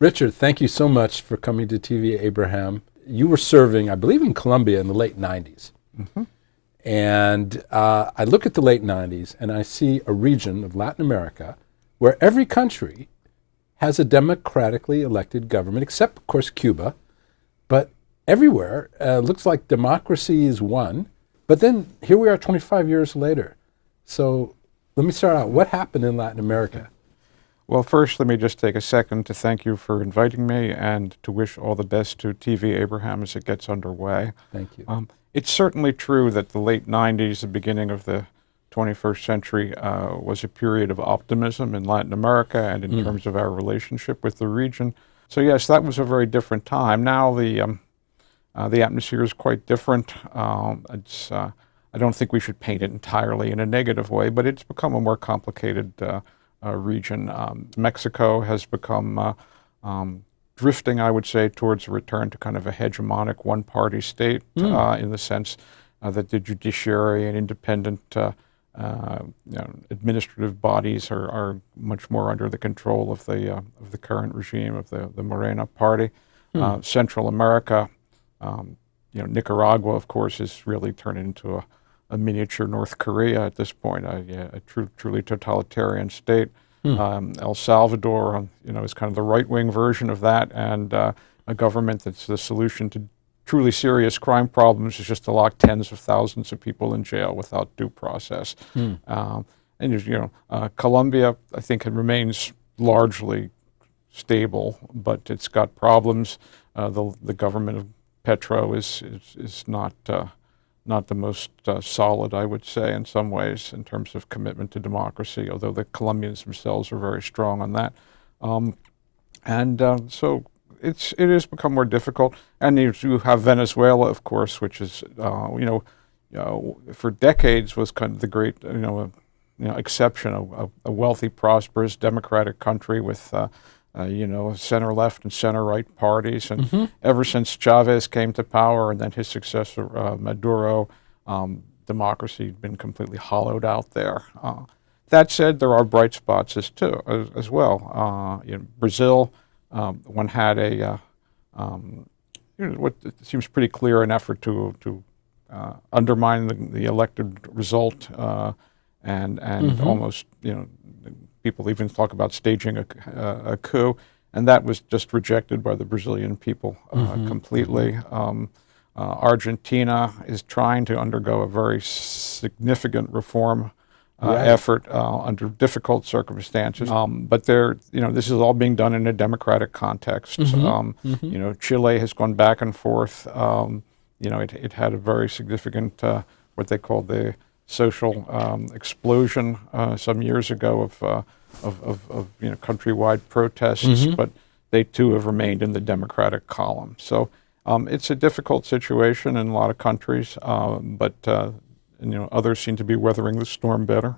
Richard, thank you so much for coming to TV Abraham. You were serving, I believe, in Colombia in the late 90s. Hmm. And I look at the late 90s and I see a region of Latin America where every country has a democratically elected government, except, of course, Cuba. But everywhere, looks like democracy is won. But then here we are 25 years later. So let me start out. What happened in Latin America? Well, first, let me just take a second to thank you for inviting me and to wish all the best to TV Abraham as it gets underway. Thank you. It's certainly true that the late 90s, the beginning of the 21st century, was a period of optimism in Latin America and in terms of our relationship with the region. So yes, that was a very different time. Now the atmosphere is quite different. I don't think we should paint it entirely in a negative way, but it's become a more complicated region. Mexico has become drifting, I would say, towards a return to kind of a hegemonic one-party state in the sense that the judiciary and independent administrative bodies are much more under the control of the current regime of the Morena party. Central America, Nicaragua, of course, is really turned into a miniature North Korea at this point, a truly totalitarian state. El Salvador, is kind of the right-wing version of that, and a government that's the solution to truly serious crime problems is just to lock tens of thousands of people in jail without due process. Colombia, I think, it remains largely stable, but it's got problems. The government of Petro is not the most solid, I would say, in some ways, in terms of commitment to democracy, although the Colombians themselves are very strong on that. So it has become more difficult. And you have Venezuela, of course, which is, for decades was kind of the great, exception, a wealthy, prosperous, democratic country with center-left and center-right parties. And ever since Chavez came to power and then his successor, Maduro, democracy has been completely hollowed out there. That said, there are bright spots as well. Brazil, one had what seems pretty clear an effort to undermine the elected result and almost, people even talk about staging a coup, and that was just rejected by the Brazilian people completely. Argentina is trying to undergo a very significant reform effort under difficult circumstances, but this is all being done in a democratic context. Chile has gone back and forth. It had a very significant what they call the social explosion some years ago of countrywide protests, but they too have remained in the democratic column. So it's a difficult situation in a lot of countries, but others seem to be weathering the storm better.